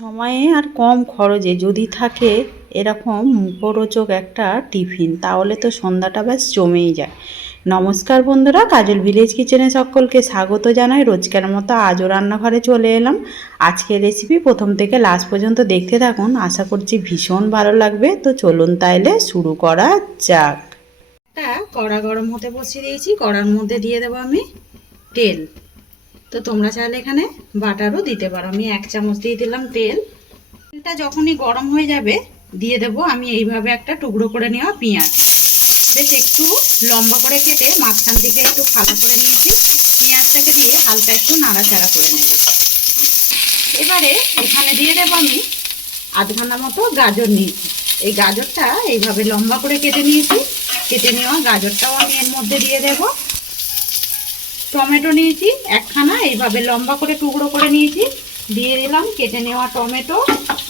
সময়ে আর কম খরচে যদি থাকে এরকম মুখরোচক একটা টিফিন, তাহলে তো সন্ধ্যাটা বেশ জমেই যায়। নমস্কার বন্ধুরা, কাজল ভিলেজ কিচেনে সকলকে স্বাগত জানাই। রোজকার মতো আজও রান্নাঘরে চলে এলাম। আজকের রেসিপি প্রথম থেকে লাস্ট পর্যন্ত দেখতে থাকুন, আশা করছি ভীষণ ভালো লাগবে। তো চলুন তাইলে শুরু করা যাক। একটা কড়া গরম হতে বসিয়ে দিয়েছি, কড়ার মধ্যে দিয়ে দেবো আমি তেল। তো তোমরা চাইলে এখানে বাটারও দিতে পারো। আমি 1 চামচ দিয়ে দিলাম তেল। তেলটা যখনই গরম হয়ে যাবে দিয়ে দেব আমি এইভাবে একটা টুকরো করে নেওয়া পেঁয়াজ, বেশ একটু লম্বা করে কেটে মাঝখান থেকে একটু ফাঁকা করে নিয়েছি। পেঁয়াজটাকে দিয়ে হালকা একটু নাড়াচাড়া করে নেব। এবারে এখানে দিয়ে দেব আমি আধ ঘন্টা মতো গাজর নিয়েছি। এই গাজরটা এইভাবে লম্বা করে কেটে নিয়েছি। কেটে নেওয়া গাজরটাও আমি এর মধ্যে দিয়ে দেব। টমেটো নিয়েছি একখানা, এইভাবে লম্বা করে টুকরো করে নিয়েছি, দিয়ে দিলাম কেটে নেওয়া টমেটো।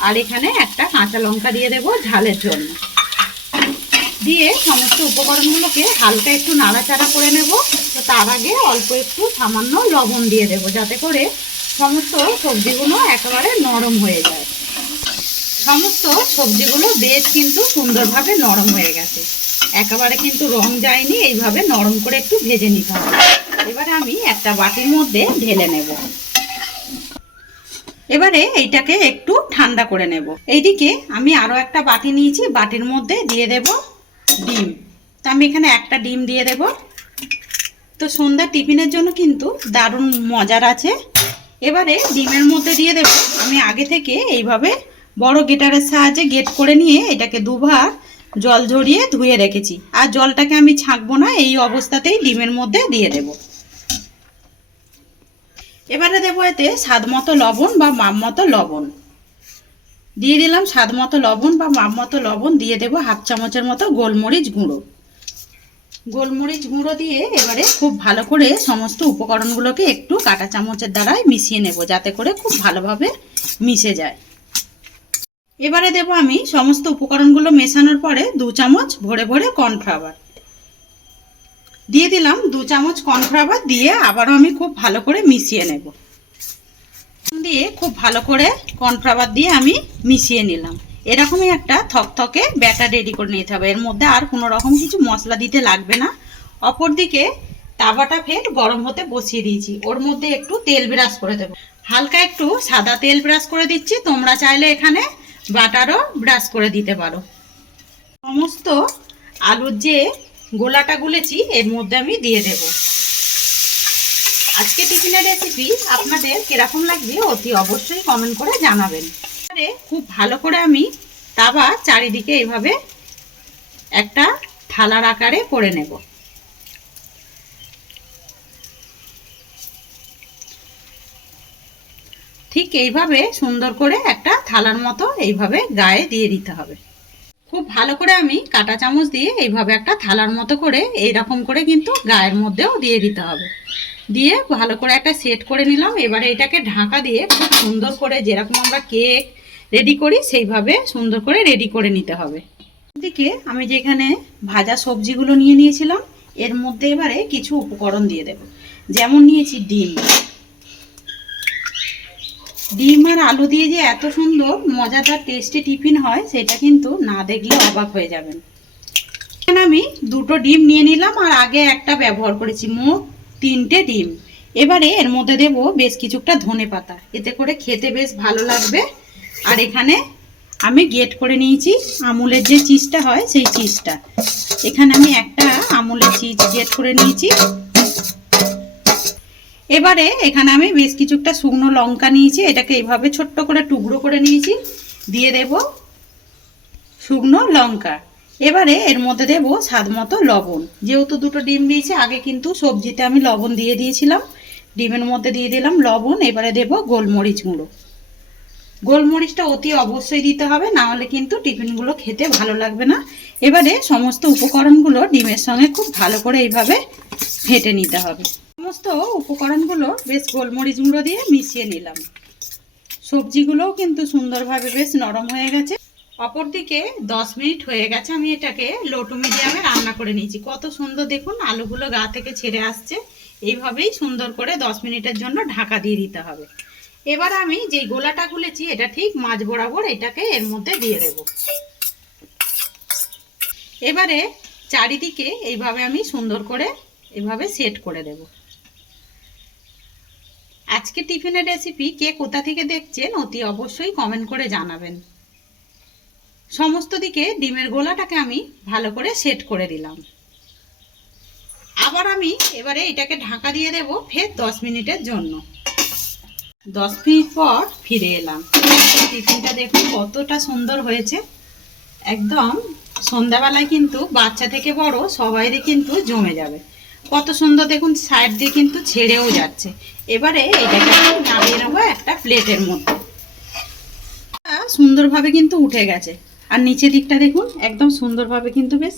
আর এখানে একটা কাঁচা লঙ্কা দিয়ে দেব ঝালের জন্য। দিয়ে সমস্ত উপকরণগুলোকে হালকা একটু নাড়াচাড়া করে নেব। তো তার আগে অল্প একটু সামান্য লবণ দিয়ে দেব, যাতে করে সমস্ত সবজিগুলো একেবারে নরম হয়ে যায়। সমস্ত সবজিগুলো বেশ কিন্তু সুন্দরভাবে নরম হয়ে গেছে, একেবারে কিন্তু রং যায়নি। এইভাবে নরম করে একটু ভেজে নিতে হবে। এবারে আমি একটা বাটির মধ্যে ঢেলে নেব। এবারে এইটাকে একটু ঠান্ডা করে নেব। এইদিকে আমি আরো একটা বাটি নিয়েছি, বাটির মধ্যে দিয়ে দেব ডিম। তো আমি এখানে একটা ডিম দিয়ে দেব। তো সন্ধ্যার টিফিনের জন্য কিন্তু দারুণ মজার আছে। এবারে ডিমের মধ্যে দিয়ে দেব আমি আগে থেকে এইভাবে বড় গেটারের সাহায্যে গেট করে নিয়ে এটাকে দুবার জল ঝরিয়ে ধুয়ে রেখেছি। আর জলটাকে আমি ছাঁকবো না, এই অবস্থাতেই ডিমের মধ্যে দিয়ে দেব। এবারে দেবো এতে স্বাদ মতো লবণ বা মাপ মতো লবণ দিয়ে দিলাম। স্বাদ মতো লবণ বা মাপ মতো লবণ দিয়ে দেবো 1/2 চামচের মতো গোলমরিচ গুঁড়ো। গোলমরিচ গুঁড়ো দিয়ে এবারে খুব ভালো করে সমস্ত উপকরণগুলোকে একটু কাঁটা চামচের দ্বারাই মিশিয়ে নেব, যাতে করে খুব ভালোভাবে মিশে যায়। এবারে দেব আমি সমস্ত উপকরণগুলো মেশানোর পরে 2 চামচ ভরে ভরে কর্নফ্লাওয়ার দিয়ে দিলাম। 2 চামচ কর্নফ্লাওয়ার দিয়ে আবারও আমি খুব ভালো করে মিশিয়ে নেব। দিয়ে খুব ভালো করে কর্নফ্লাওয়ার দিয়ে আমি মিশিয়ে নিলাম। এরকমই একটা থকথকে ব্যাটার রেডি করে নিতে হবে। এর মধ্যে আর কোনো রকম কিছু মশলা দিতে লাগবে না। অপরদিকে তাওয়াটা ফের গরম হতে বসিয়ে দিয়েছি, ওর মধ্যে একটু তেল ব্রাশ করে দেবো। হালকা একটু সাদা তেল ব্রাশ করে দিচ্ছি, তোমরা চাইলে এখানে বাটারও ব্রাশ করে দিতে পারো। সমস্ত আলুর যে গোলাটা গুলেছি এর মধ্যে আমি দিয়ে দেব। আজকে টিফিনের রেসিপি আপনাদের কিরকম লাগবে অতি অবশ্যই কমেন্ট করে জানাবেন। খুব ভালো করে আমি তাওয়া চারিদিকে এইভাবে একটা থালার আকারে করে নেব। ঠিক এইভাবে সুন্দর করে একটা থালার মতো এইভাবে গায়ে দিয়ে দিতে হবে। খুব ভালো করে আমি কাঁটা চামচ দিয়ে এইভাবে একটা থালার মতো করে এইরকম করে কিন্তু গায়ের মধ্যেও দিয়ে দিতে হবে। দিয়ে ভালো করে একটা সেট করে নিলাম। এবারে এটাকে ঢাকা দিয়ে খুব সুন্দর করে যেরকম আমরা কেক রেডি করি সেইভাবে সুন্দর করে রেডি করে নিতে হবে। এদিকে আমি যেখানে ভাজা সবজিগুলো নিয়ে নিয়েছিলাম এর মধ্যে এবারে কিছু উপকরণ দিয়ে দেব। যেমন নিয়েছি ডিম। ডিম আর আলু দিয়ে যে এত সুন্দর মজাদার টেস্টি টিফিন হয় সেটা কিন্তু না দেখলে অবাক হয়ে যাবেন। এখানে আমি 2টো ডিম নিয়ে নিলাম আর আগে একটা ব্যবহার করেছি, মোট 3টে ডিম। এবারে এর মধ্যে দেব বেশ কিছুটা ধনেপাতা, এতে করে খেতে বেশ ভালো লাগবে। আর এখানে আমি গ্রেট করে নিয়েছি আমুলের যে চিজটা হয় সেই চিজটা। এখানে আমি একটা আমুলের চিজ গ্রেট করে নিয়েছি। এবারে এখানে আমি বেশ কিছুটা শুকনো লঙ্কা নিয়েছি, এটাকে এইভাবে ছোট্ট করে টুকরো করে নিয়েছি, দিয়ে দেব শুকনো লঙ্কা। এবারে এর মধ্যে দেব স্বাদ মতো লবণ। যেহেতু 2টো ডিম দিয়েছি, আগে কিন্তু সবজিতে আমি লবণ দিয়ে দিয়েছিলাম, ডিমের মধ্যে দিয়ে দিলাম লবণ। এবারে দেব গোলমরিচ গুঁড়ো। গোলমরিচটা অতি অবশ্যই দিতে হবে, না হলে কিন্তু টিফিনগুলো খেতে ভালো লাগবে না। এবারে সমস্ত উপকরণগুলো ডিমের সঙ্গে খুব ভালো করে এইভাবে ফেটে নিতে হবে। সমস্ত উপকরণগুলো বেশ গোলমরিচ গুঁড়ো দিয়ে মিশিয়ে নিলাম। সবজিগুলোও কিন্তু সুন্দরভাবে বেশ নরম হয়ে গেছে। অপরদিকে 10 মিনিট হয়ে গেছে, আমি এটাকে লো টু মিডিয়ামে রান্না করে নিয়েছি। কত সুন্দর দেখুন আলুগুলো গা থেকে ছেড়ে আসছে। এইভাবেই সুন্দর করে 10 মিনিটের জন্য ঢাকা দিয়ে দিতে হবে। এবার আমি যে গোলাটা গুলেছি এটা ঠিক মাঝ বরাবর এটাকে এর মধ্যে দিয়ে দেব। এবারে চারিদিকে এইভাবে আমি সুন্দর করে এভাবে সেট করে দেব। আজকে টিফিনের রেসিপি কে কোথা থেকে দেখছেন অতি অবশ্যই কমেন্ট করে জানাবেন। সমস্ত দিকে ডিমের গোলাটাকে আমি ভালো করে সেট করে দিলাম। আবার আমি এবারে এটাকে ঢাকা দিয়ে দেব ফের 10 মিনিটের জন্য। 10 মিনিট পর ফিরে এলাম। টিফিনটা দেখুন কতটা সুন্দর হয়েছে। একদম সন্ধ্যাবেলায় কিন্তু বাচ্চা থেকে বড় সবাইরই কিন্তু জমে যাবে। কত সুন্দর দেখুন, সাইড দিয়ে কিন্তু ছেড়েও যাচ্ছে। এবারে এটাকে নামিয়ে নেবো একটা প্লেটের মধ্যে। সুন্দরভাবে কিন্তু উঠে গেছে, আর নিচের দিকটা দেখুন একদম সুন্দরভাবে কিন্তু বেশ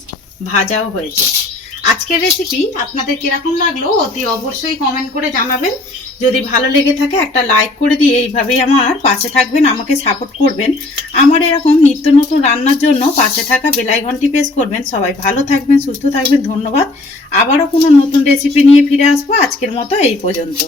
ভাজাও হয়েছে। আজকের রেসিপি আপনাদের কিরকম লাগলো অতি অবশ্যই কমেন্ট করে জানাবেন। যদি ভালো লেগে থাকে একটা লাইক করে দিয়ে এইভাবেই আমার পাশে থাকবেন, আমাকে সাপোর্ট করবেন। আমার এরকম নিত্য নতুন রান্নার জন্য পাশে থাকা বেল আইকনটি প্রেস করবেন। সবাই ভালো থাকবেন, সুস্থ থাকবেন, ধন্যবাদ। আবারও কোনো নতুন রেসিপি নিয়ে ফিরে আসবো। আজকের মতো এই পর্যন্ত।